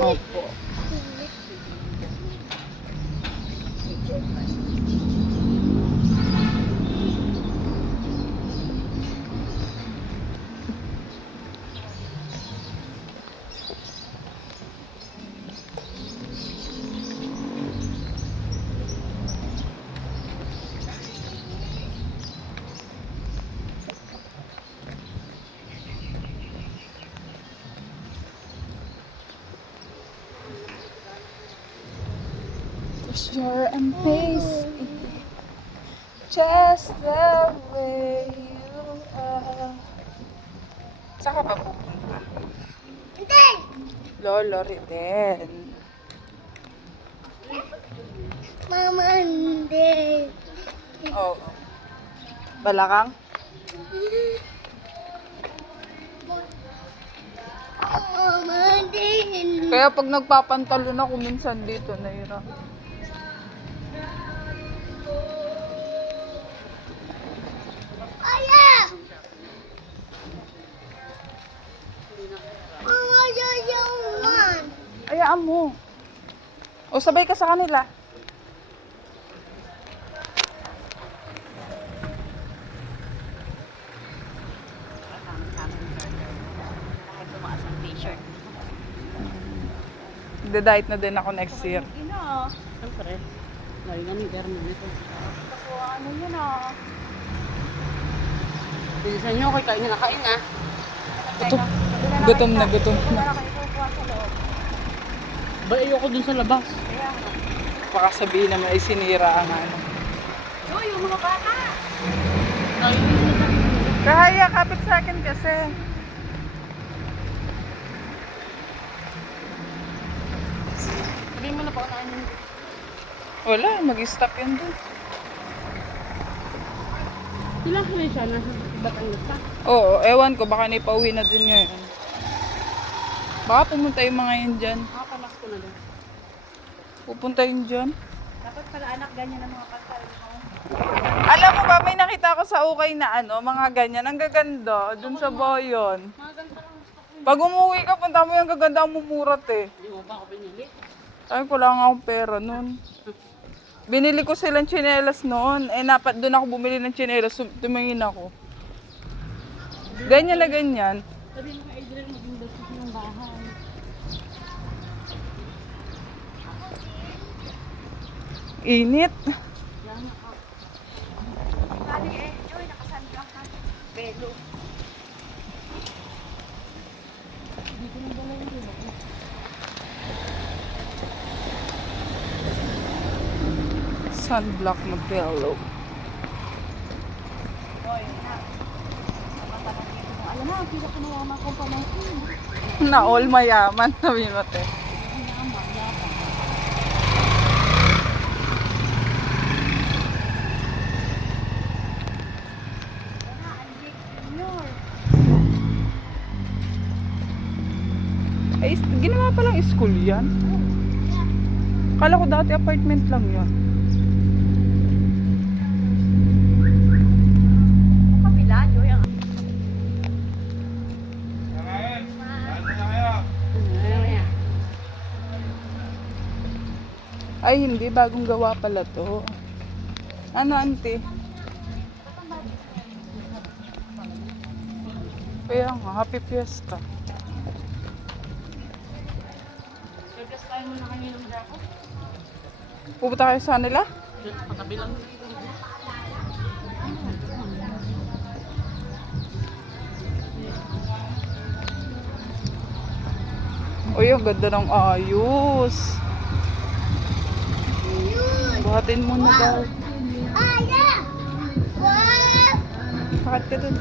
아 이, You're amazing. Just the way you are. Saan ka pa pupunta? Hindi! Lolo Ridel. Mama, hindi. Oo. Balakang? Mama. Kaya pag nagpapantalon ako minsan dito, Naira. Ayaan mo. O sabay ka sa kanila. Nagda-diet na din ako next year. Siyempre. Lagi nga ni Dermo nito. Ano yun ah. Bilisan nyo, kayo kain na kain na. Gutom, gutom na gutom na. Ba, ayoko dun sa labas. Baka sabihin naman ay sinira ang ano. Uy, yung mga bata! Kahaya, kapit sa akin kasi. Sabihin mo na pa unahin mo. Wala, mag-stop yun doon. Ilang kilo siya? Nasa Batangas ka? Oo, ewan ko, baka naipauwi na din ngayon. Baka pumunta yung mga yun dyan. Makapamas ko na din. Pupunta yun dyan. Dapat pala anak ganyan ang mga kasal mo. Alam mo ba, may nakita ko sa ukay na ano, mga ganyan. Ang gaganda, dun sa Boyon. Mga ganito lang gusto ko. Pag umuwi ka, punta mo yung gaganda, ang mumurat eh. Hindi mo ba ako pinili? Sabi ko, wala nga akong pera nun. Binili ko silang tsinelas noon. Eh, napat doon ako bumili ng tsinelas. Sum- Tumingin ako. Ganyan na ganyan. Sabihin mo Adriel, maging sa ng bahay. Init. Yan ako. Kali eh, Joy, nakasandra ka. Belo. Hindi ko nang dala yung tulog. Sunblock na. Pamangkin. Na all mayaman, sabi mo te. Ang yaman, yaman. Wala, ang Jake Junior. Ay, is- ginawa palang school yan. Kala ko dati apartment lang yan. Ay, hindi. Bagong gawa pala to. Ano, ante? Kaya nga, happy fiesta. Nagkas tayo muna kanina ng Jaco. Pupunta kayo sa nila? Patabi lang. Uy, ang ganda ng ayos. Buhatin mo na daw. Aya! Wow! Bakit ka dun?